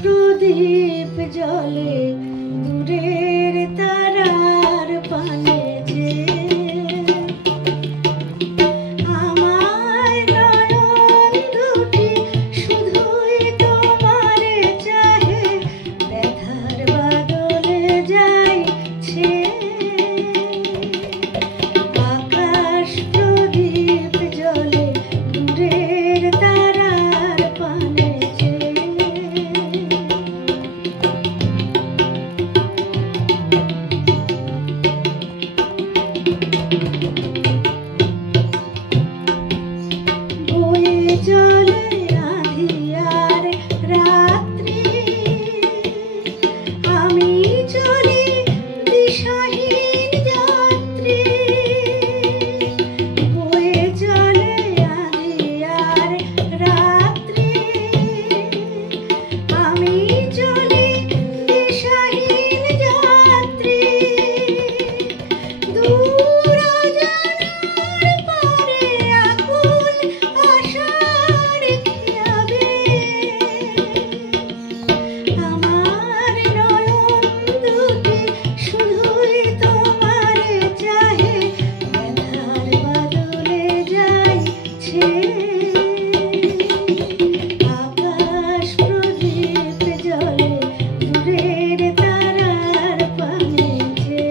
প্রদীপ জলে দূরের তারার পানে যে আমার নয়ন দুটি শুধুই তোমারে চাহে, ব্যথার বাদলে যাইছে আকাশ প্রদীপ জলে দূরের তারার পানে যে। বয়ে চলে আঁধিয়ার রাত্রি, আমি চলি দিশাহীন যাত্রী। বয়ে চলে আঁধিয়ার রাত্রি, আমি চলি দিশাহীন যাত্রী। দূর অজানার পারে আকুল আশার খেয়াবে, আমার নয়ন দুটি শুধুই তোমারে চাহে, ব্যথার বাদলে যাইছে আকাশ প্রদীপ জলে দূরের তারার পানে যে।